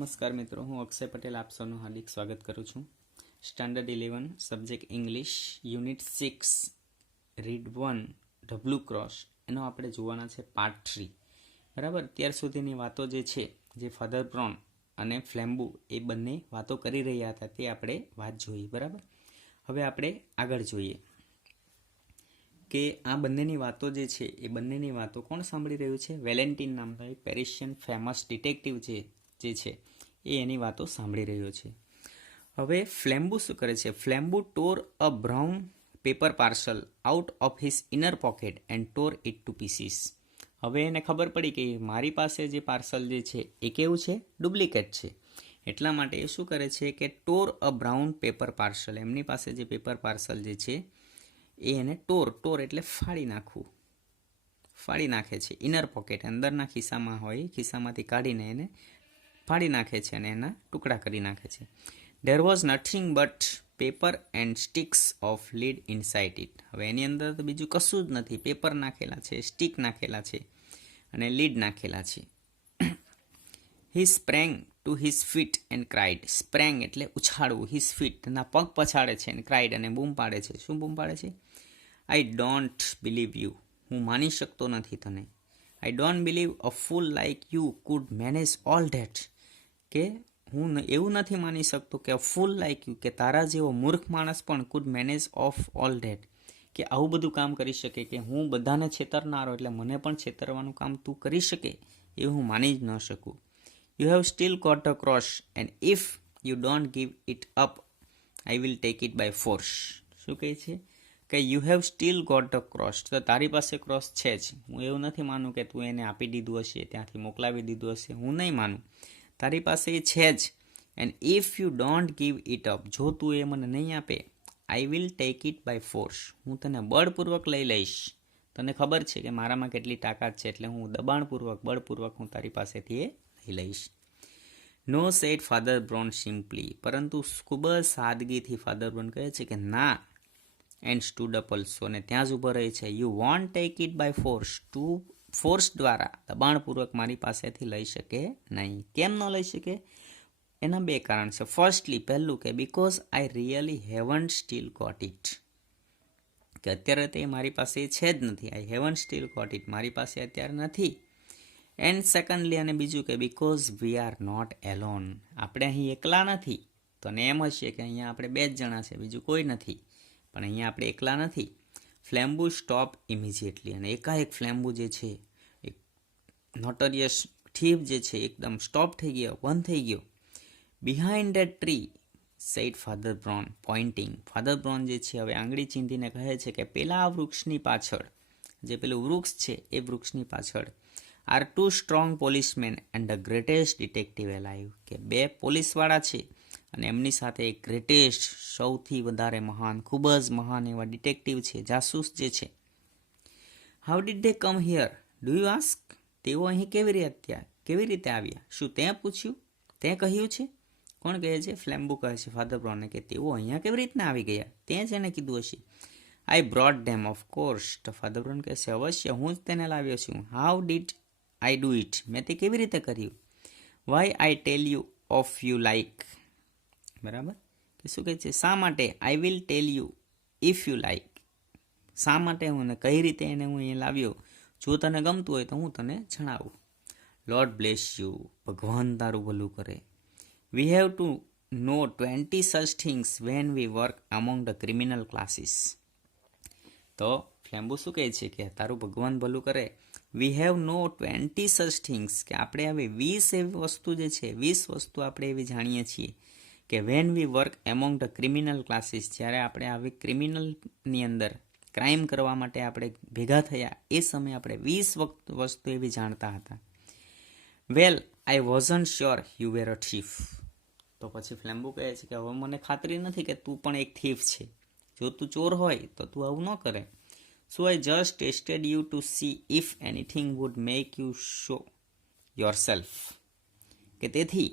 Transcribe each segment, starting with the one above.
નમસ્કાર મિત્રો, હું અક્ષય પટેલ આપ સૌનું હાર્દિક સ્વાગત કરું છું. Standard 11 subject English unit 6 read 1 W cross એનો આપણે જોવાના છે પાર્ટ 3. બરાબર. ત્યાર સુધીની વાતો જે છે, જે ફાધર બ્રાઉન અને ફ્લેમ્બુ એ બંને વાતો કરી રહ્યા હતા તે આપણે વાત જોઈ. બરાબર. હવે આપણે આગળ જોઈએ કે આ બંનેની વાતો જે છે એ બંનેની વાતો કોણ સાંભળી રહ્યું છે? વેલેન્ટિન નામનો એક પેરિશિયન ફેમસ ડિટેક્ટિવ જે છે એ એની વાતો સાંભળી રહ્યો છે. હવે ફ્લેમ્બુ શું કરે છે? Flambeau tore a brown paper parcel out of his inner pocket and tore it to pieces. હવે એને ખબર પડી કે મારી પાસે જે પાર્સલ જે છે એ કેવું છે? ડુપ્લિકેટ છે. એટલા માટે એ શું કરે છે કે ટોર અ બ્રાઉન પેપર પાર્સલ, એમની પાસે જે પેપર પાર્સલ જે છે એ એને ટોર એટલે ફાડી નાખે છે. ઇનર પોકેટ, અંદરના ખિસ્સામાં હોય, ખિસ્સામાંથી કાઢીને એને ફાડી નાખે છે અને એના ટુકડા કરી નાખે છે. There was nothing but paper and sticks of lead inside it. હવે એની અંદર તો બીજું કશું જ નથી. પેપર નાખેલા છે, સ્ટિક નાખેલા છે અને લીડ નાખેલા છે. He sprang to his feet and cried. Sprang એટલે ઉછાળવું. હિઝ ફીટ, તેના પગ પછાડે છે, અને ક્રાઇડ અને બૂમ પાડે છે. શું બૂમ પાડે છે? I don't believe you. હું માની શકતો નથી તને. I don't believe a full like you could manage all that. કે હું એવું નથી માની શકતો કે અ ફૂલ લાઇક યુ, કે તારા જેવો મૂર્ખ માણસ પણ food manage of all that, કે આવું બધું કામ કરી શકે, કે હું બધાને છેતરનારો એટલે મને પણ છેતરવાનું કામ તું કરી શકે, એવું હું માની જ ન શકું. You have still got a cross and if you don't give it up I will take it by force. શું કહે છે? કે you have still got a cross. તો તારી પાસે ક્રોસ છે જ. હું એવું નથી માનું કે તું એને આપી દીધું હશે, ત્યાંથી મોકલાવી દીધું હશે. હું નહીં માનું. તારી પાસે એ છે જ. And if you don't give it up, જો તું એ મને નહીં આપે, I will take it by force. હું તને બળપૂર્વક લઈ લઈશ. તને ખબર છે કે મારામાં કેટલી તાકાત છે, એટલે હું દબાણપૂર્વક, બળપૂર્વક હું તારી પાસેથી એ લઈ લઈશ. નો સેડ ફાધર બ્રાઉન સિમ્પલી. પરંતુ ખૂબ જ સાદગીથી ફાધર બ્રાઉન કહે છે કે ના. એન્ડ સ્ટૂડ અપ ઓલ્સો, અને ત્યાં જ ઊભો રહે છે. You won't take it by force. તું ફોર્સ દ્વારા, દબાણપૂર્વક મારી પાસેથી લઈ શકે નહીં. કેમ ન લઈ શકે? એના બે કારણ છે. ફર્સ્ટલી, પહેલું કે because I really haven't still got it. કે અત્યારે તે મારી પાસે છે જ નથી. I haven't still got it, મારી પાસે અત્યારે નથી. એન્ડ સેકન્ડલી, અને બીજું કે because we are not alone. આપણે અહીં એકલા નથી. તો ને એમ હશે કે અહીંયા આપણે બે જ જણા છે, બીજું કોઈ નથી. પણ અહીંયા આપણે એકલા નથી. ફ્લેમ્બુ સ્ટોપ ઇમિજિએટલી, અને એકાએક ફ્લેમ્બુ જે છે, એક નોટોરિયસ થીફ જે છે, એકદમ સ્ટોપ થઈ ગયો, બંધ થઈ ગયો. Behind that tree said Father Brown pointing. Father Brown જે છે હવે આંગળી ચીંધીને કહે છે કે પેલા વૃક્ષની પાછળ, જે પેલું વૃક્ષ છે એ વૃક્ષની પાછળ, are two strong policeman and the greatest detective alive. કે બે પોલીસવાળા છે અને એમની સાથે એક ગ્રેટેસ્ટ, સૌથી વધારે મહાન, ખૂબ જ મહાન એવા ડિટેક્ટિવ છે, જાસૂસ જે છે. How did they come here do you ask. તેઓ અહીં કેવી રીતે આવ્યા? શું તે પૂછ્યું? તે કહ્યું છે? કોણ કહે છે? ફ્લેમ્બુ કહે છે ફાધર બ્રાઉનને કે તેઓ અહીંયા કેવી રીતના આવી ગયા? તે જ એને કીધું હશે. I brought them of course. તો ફાધર બ્રાઉન કહે છે અવશ્ય, હું જ તેને લાવ્યો છું. How did I do it. મેં તે કેવી રીતે કર્યું? Why I tell you of you like. બરાબર. કે શું કહે છે? શા માટે? I will tell you if you like. શા માટે હું ને કઈ રીતે એને હું અહીંયા લાવ્યો, જો તને ગમતું હોય તો હું તને જણાવું. Lord bless you. ભગવાન તારું ભલું કરે. We have to know 20 such things when we work among the criminal classes. તો ફ્લેમ્બુ શું કહે છે કે તારું ભગવાન ભલું કરે. We have know 20 such things, કે આપણે હવે 20 એવી વસ્તુ જે છે, 20 વસ્તુ આપણે એવી જાણીએ છીએ કે when we work among the criminal classes, જ્યારે આપણે આવી ક્રિમિનલની અંદર ક્રાઇમ કરવા માટે આપણે ભેગા થયા એ સમયે આપણે 20 વસ્તુ એવી જાણતા હતા. Well I wasn't sure you were a thief. તો પછી ફ્લેમ્બુ કહે છે કે હવે મને ખાતરી નથી કે તું પણ એક થીફ છે. જો તું ચોર હોય તો તું આવું ન કરે. So I just tested you to see if anything would make you show yourself. કે તેથી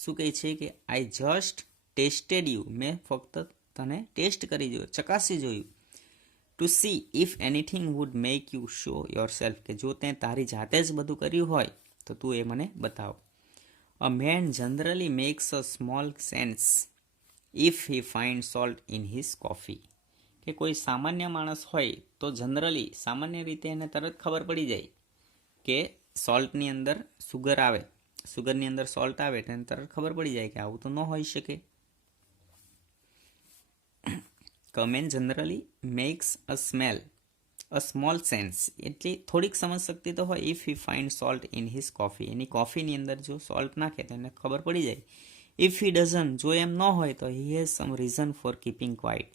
શું કહે છે કે આઈ જસ્ટ ટેસ્ટેડ યુ, મેં ફક્ત તને ટેસ્ટ કરી જોયું, ચકાસી જોયું. To see if anything would make you show yourself, કે જો તે તારી જાતે જ બધું કર્યું હોય તો તું એ મને બતાવ. A man generally makes a small sense if he finds salt in his coffee. કે કોઈ સામાન્ય માણસ હોય તો જનરલી સામાન્ય રીતે એને તરત ખબર પડી જાય કે સોલ્ટની અંદર સુગર આવે, સુગરની અંદર સોલ્ટ આવે એટલે એને તરત ખબર પડી જાય કે આવું તો ન હોઈ શકે. A man generally makes a small sense એટલે થોડીક સમજ શક્તિ તો હોય if he finds salt in his coffee. એની કોફીની અંદર જો સોલ્ટ નાખે તો એને ખબર પડી જાય. If he doesn't, જો એમ ન હોય તો he has some reason for keeping quiet.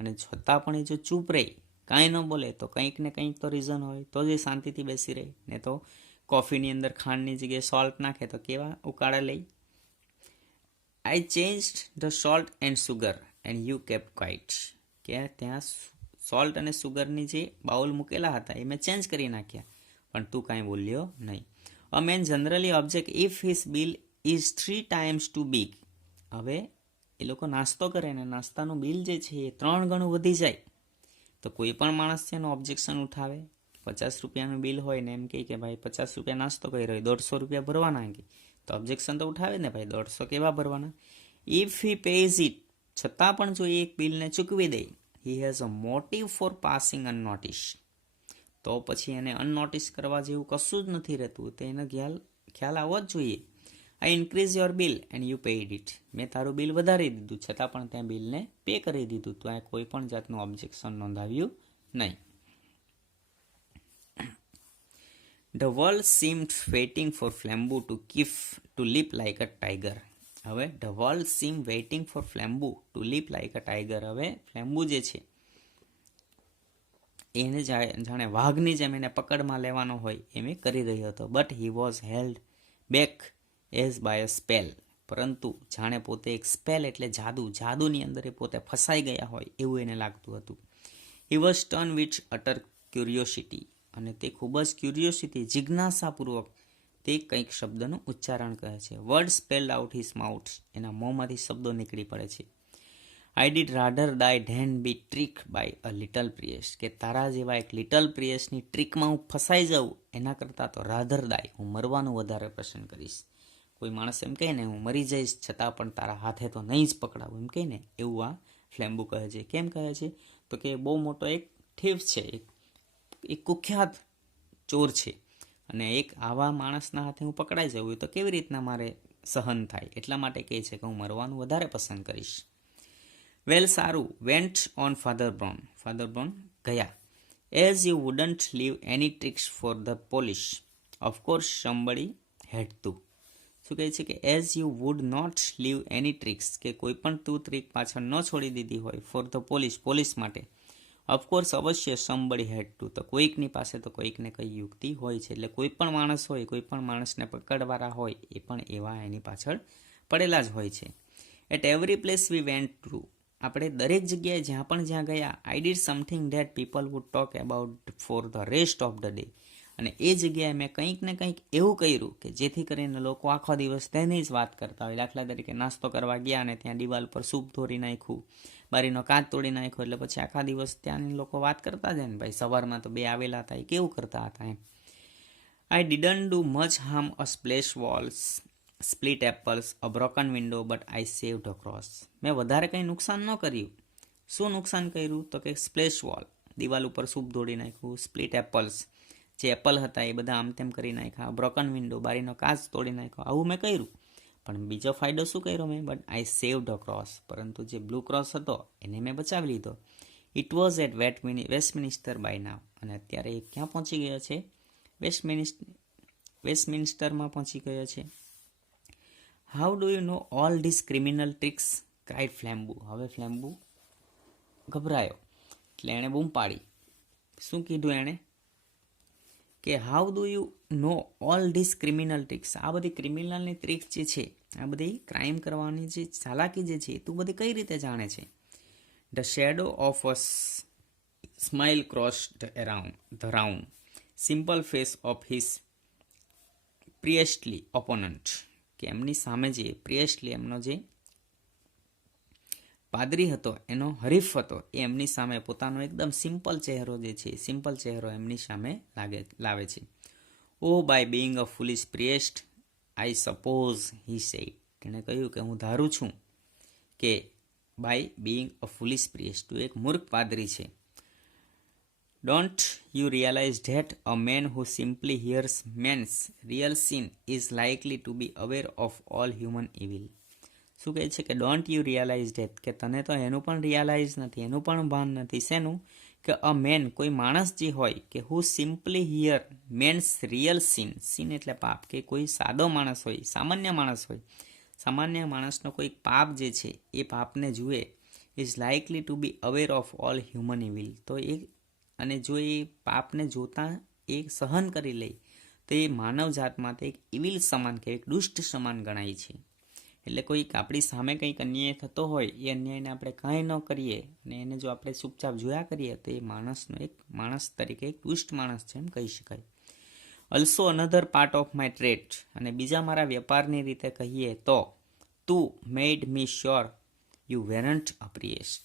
અને છતાં પણ એ જો ચૂપ રહી, કાંઈ ન બોલે તો કંઈક ને કંઈક તો રીઝન હોય તો જ એ શાંતિથી બેસી રહે. ને તો કોફીની અંદર ખાંડની જગ્યાએ સોલ્ટ નાખે તો કેવા ઉકાળા લઈ. I changed the salt and sugar and you kept quiet. કે ત્યાં સોલ્ટ અને સુગરની જે બાઉલ મૂકેલા હતા એ મેં ચેન્જ કરી નાખ્યા પણ તું કાંઈ બોલ્યો નહીં. A man generally object if his bill is 3 times too big. હવે એ લોકો નાસ્તો કરે ને નાસ્તાનું બિલ જે છે એ 3 ગણું વધી જાય તો કોઈ પણ માણસ છે એનું ઓબ્જેક્શન ઉઠાવે. 50 રૂપિયાનું બિલ હોય ને એમ કહે કે ભાઈ 50 રૂપિયા નાસ્તો કરી રહ્યો, 150 રૂપિયા ભરવાના કે તો ઓબ્જેક્શન તો ઉઠાવે ને ભાઈ 150 કેવા ભરવાના. ઇફ હી પેઝ ઇટ, છતાં પણ જો એક બિલને ચૂકવી દે, he has a motive for passing unnoticed. તો પછી એને અનનોટિસ કરવા જેવું કશું જ નથી રહેતું. તો એને ખ્યાલ આવવો જ જોઈએ. I increase your bill and you paid it. મેં તારું બિલ વધારી દીધું છતાં પણ ત્યાં બિલને પે કરી દીધું તો આ કોઈ પણ જાતનું ઓબ્જેક્શન નોંધાવ્યું નહીં. The world seemed waiting for Flambeau to leap like a tiger. હવે the world seemed waiting for Flambeau to leap like a tiger. હવે ફ્લેમ્બુ જે છે એને જાણે વાઘની જેમ એને પકડમાં લેવાનો હોય એમ એ કરી રહ્યો હતો. But he was held back as by a spell. પરંતુ જાણે પોતે એક સ્પેલ એટલે જાદુની અંદર એ પોતે ફસાઈ ગયા હોય એવું એને લાગતું હતું. He was turn with utter curiosity. અને તે ખૂબ જ ક્યુરિયોસિટી, જિજ્ઞાસાપૂર્વક તે કંઈક શબ્દનું ઉચ્ચારણ કરે છે. Word spelled out his mouth. એના મોંમાંથી શબ્દો નીકળી પડે છે. I did rather die than be trick by a little priest. કે તારા જેવા એક લિટલ પ્રિયસની ટ્રીકમાં હું ફસાઈ જાઉં એના કરતાં તો રાધર ડાય, હું મરવાનું વધારે પસંદ કરીશ. કોઈ માણસ એમ કહે ને હું મરી જઈશ છતાં પણ તારા હાથે તો નહીં જ પકડાવું એમ કહે ને, એવું આ ફ્લેમ્બુ કહે છે. કેમ કહે છે તો કે બહુ મોટો એક થીફ છે, એક કુખ્યાત ચોર છે અને એક આવા માણસના હાથે હું પકડાઈ જવું તો કેવી રીતના મારે સહન થાય, એટલા માટે કહે છે કે હું મરવાનું વધારે પસંદ કરીશ. વેલ સારું. Went on Father Brown. Father Brown ગયા. As you wouldn't leave any tricks for the police, of course somebody had to. શું કહે છે કે as you would not leave any tricks, કે કોઈ પણ તું ટ્રીક પાછળ ન છોડી દીધી હોય ફોર ધ પોલિશ માટે. ઓફકોર્સ અવશ્ય સમબડી હેડ ટુ, તો કોઈકની પાસે તો કોઈકને કઈ યુક્તિ હોય છે. એટલે કોઈ પણ માણસ હોય, કોઈ પણ માણસને પકડવાળા હોય એ પણ એવા એની પાછળ પડેલા જ હોય છે. At every place we went to. આપણે દરેક જગ્યાએ જ્યાં ગયા, I did something that people would talk about for the rest of the day. અને એ જગ્યાએ મેં કંઈક ને કંઈક એવું કર્યું કે જેથી કરીને લોકો આખો દિવસ તેની જ વાત કરતા હોય. દાખલા તરીકે નાસ્તો કરવા ગયા અને ત્યાં દિવાલ પર સૂપ ધોરી નાખ્યું, બારીનો કાચ તોડી નાખ્યો, એટલે પછી આખા દિવસ ત્યાંની લોકો વાત કરતા જાય ને ભાઈ સવારમાં તો બે આવેલા હતા એ કેવું કરતા હતા એમ. I didn't do much harm a splash walls, split apples, a broken window, but I saved a cross. મેં વધારે કંઈ નુકસાન ન કર્યું. શું નુકસાન કર્યું તો કે સ્પ્લેશ વોલ, દિવાલ ઉપર સૂપ ધોડી નાખ્યું, સ્પ્લિટ એપલ્સ, જે એપલ હતા એ બધા આમ તેમ કરી નાખ્યા, બ્રોકન વિન્ડો, બારીનો કાચ તોડી નાખ્યો, આવું મેં કર્યું. પણ બીજો ફાયદો શું કર્યો મેં? But I saved a cross. પરંતુ જે બ્લુ ક્રોસ હતો એને મેં બચાવી લીધો. It was at Westminster by now. અને અત્યારે એ ક્યાં પહોંચી ગયો છે? વેસ્ટમિનિસ્ટરમાં પહોંચી ગયો છે. How do you know all this criminal tricks? Cried Flambeau. હવે ફ્લેમ્બુ ગભરાયો એટલે એણે બૂમ પાડી. શું કીધું એણે? કે how do you know all this criminal tricks? આ બધી ક્રિમિનલની ટ્રિક્સ જે છે, આ બધી ક્રાઇમ કરવાની જે ચાલાકી જે છે તું બધી કઈ રીતે જાણે છે? The shadow of a smile crossed around the round simple face of his priestly opponent. કે એમની સામે જે પ્રિએસ્ટલી એમનો જે પાદરી હતો, એનો હરીફ હતો, એ એમની સામે પોતાનો એકદમ સિમ્પલ ચહેરો જે છે, સિમ્પલ ચહેરો એમની સામે લાવે છે. Oh by being a foolish priest I suppose he said, તેણે કહ્યું કે હું ધારું છું કે બાય બીઇંગ અ ફુલિશ પ્રિએસ્ટ, તું એક મૂર્ખ પાદરી છે. Don't you realize that a man who simply hears man's real sin is likely to be aware of all human evil? શું કહે છે કે ડોન્ટ યુ રિયલાઇઝ ધેટ, કે તને તો એનું પણ રિયલાઇઝ નથી, એનું પણ ભાન નથી. શેનું? કે અ મેન, કોઈ માણસ જે હોય કે who simply hear men's real sin, sin એટલે પાપ, કે કોઈ સાદો માણસ હોય, સામાન્ય માણસ હોય, સામાન્ય માણસનો કોઈ પાપ જે છે એ પાપને જુએ, is likely two B aware of all human evil, તો એ અને જો એ પાપને જોતા એ સહન કરી લે તો એ માનવ જાત માટે એક ઇવિલ સમાન કે એક દુષ્ટ સમાન ગણાય છે. એટલે કોઈક આપણી સામે કંઈક અન્યાય થતો હોય, એ અન્યાયને આપણે કાંઈ ન કરીએ અને એને જો આપણે ચૂપચાપ જોયા કરીએ તો એ માણસનો એક માણસ તરીકે એક દુષ્ટ માણસ છે એમ કહી શકાય. Also another part of my trade, અને બીજા મારા વેપારની રીતે કહીએ તો તું મેડ મી શ્યોર યુ વેરન્ટ અ પ્રિએસ્ટ,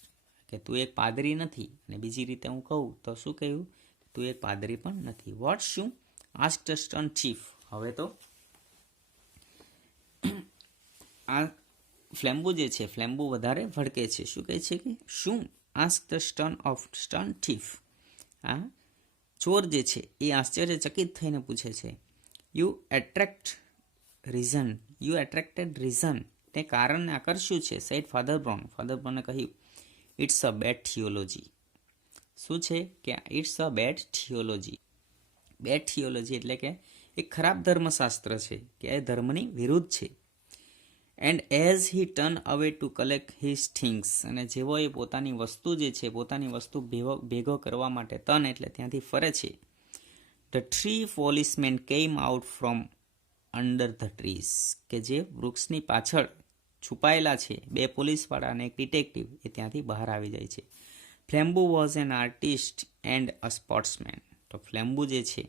કે તું એક પાદરી નથી. અને બીજી રીતે હું કહું તો શું કહ્યું? તું એક પાદરી પણ નથી. વોટ શું? Asked the stern chief. હવે તો આ ફ્લેમ્બુ જે છે, ફ્લેમ્બુ વધારે ભડકે છે. શું કહે છે કે શું? Asked the stern chief. આ ચોર જે છે એ આશ્ચર્યચકિત થઈને પૂછે છે. યુ એટ્રેક્ટેડ રીઝન, તે કારણને આકર્ષ્યું છે. સેડ ફાધર બ્રાઉન, ફાધર બ્રાઉને કહ્યું, ઇટ્સ અ બેડ થિયોલોજી. શું છે? કે ઇટ્સ અ બેડ થિયોલોજી. બેડ થિયોલોજી એટલે કે એક ખરાબ ધર્મશાસ્ત્ર છે, કે એ ધર્મની વિરુદ્ધ છે. એન્ડ એઝ હી ટર્ન અવે ટુ કલેક્ટ હિઝ થિંગ્સ, અને જેવો એ પોતાની વસ્તુ જે છે, પોતાની વસ્તુ ભેગો કરવા માટે ટર્ન એટલે ત્યાંથી ફરે છે, the 3 policeman came out from under the trees, કે જે વૃક્ષની પાછળ છુપાયેલા છે, 2 પોલીસવાળા અને એક ડિટેક્ટિવ, એ ત્યાંથી બહાર આવી જાય છે. Flambeau was an artist and a sportsman. તો ફ્લેમ્બુ જે છે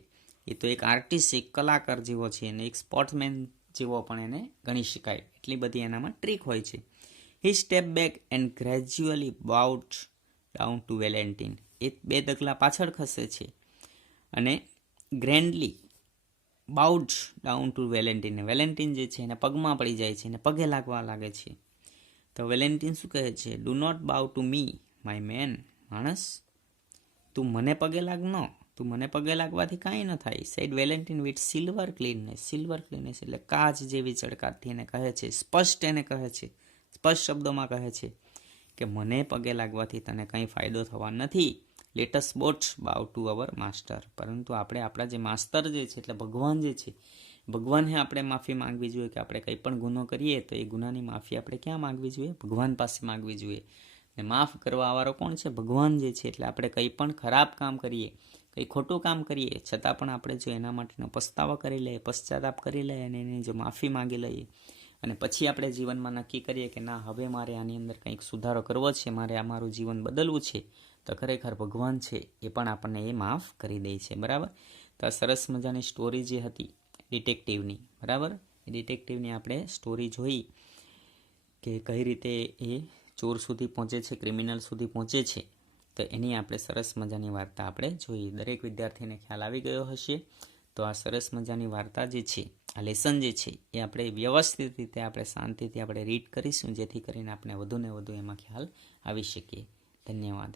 એ તો એક આર્ટિસ્ટ, એક કલાકાર જેવો છે, અને એક સ્પોર્ટ્સમેન જેવો પણ એને ગણી શકાય. એટલી બધી એનામાં ટ્રીક હોય છે. He step back and gradually bowed down to Valentin. એ 2 ડગલા પાછળ ખસે છે અને grandly bowed down to Valentin. Valentin જે છે એને પગમાં પડી જાય છે અને પગે લાગવા લાગે છે. તો વેલેન્ટિન શું કહે છે? Do not bow to me my man. માણસ, તું મને પગે લાગ ન, તું મને પગે લાગવાથી કાંઈ ન થાય. Said Valentin with silver cleanliness. Silver cleanliness એટલે કાચ જેવી ચળકાટથી એને કહે છે, સ્પષ્ટ એને કહે છે, સ્પષ્ટ શબ્દોમાં કહે છે કે મને પગે લાગવાથી તને કંઈ ફાયદો થવા નથી. Let's both bow to our master. પરંતુ આપણે આપણા જે માસ્ટર જે છે એટલે ભગવાન જે છે, ભગવાનને આપણે માફી માંગવી જોઈએ. કે આપણે કંઈ પણ ગુનો કરીએ તો એ ગુનાની માફી આપણે ક્યાં માંગવી જોઈએ? ભગવાન પાસે માંગવી જોઈએ. ને માફ કરવાવાળો કોણ છે? ભગવાન જે છે. એટલે આપણે કંઈ પણ ખરાબ કામ કરીએ, કંઈ ખોટું કામ કરીએ, છતાં પણ આપણે જો એના માટેનો પસ્તાવો કરી લઈએ, પશ્ચાતાપ કરી લઈએ અને એની જો માફી માંગી લઈએ, અને પછી આપણે જીવનમાં નક્કી કરીએ કે ના, હવે મારે આની અંદર કંઈક સુધારો કરવો છે, મારે આ મારું જીવન બદલવું છે, તો ખરેખર ભગવાન છે એ પણ આપણને એ માફ કરી દે છે. બરાબર? તો આ સરસ મજાની સ્ટોરી જે હતી ડિટેક્ટિવની, બરાબર, એ ડિટેક્ટિવની આપણે સ્ટોરી જોઈ કે કઈ રીતે એ ચોર સુધી પહોંચે છે, ક્રિમિનલ સુધી પહોંચે છે. તો એની આપણે સરસ મજાની વાર્તા આપણે જોઈ. દરેક વિદ્યાર્થીને ખ્યાલ આવી ગયો હશે. તો આ સરસ મજાની વાર્તા જે છે, આ લેસન જે છે એ આપણે વ્યવસ્થિત રીતે આપણે શાંતિથી આપણે રીડ કરીશું, જેથી કરીને આપણે વધુને વધુ એમાં ખ્યાલ આવી શકીએ. ધન્યવાદ.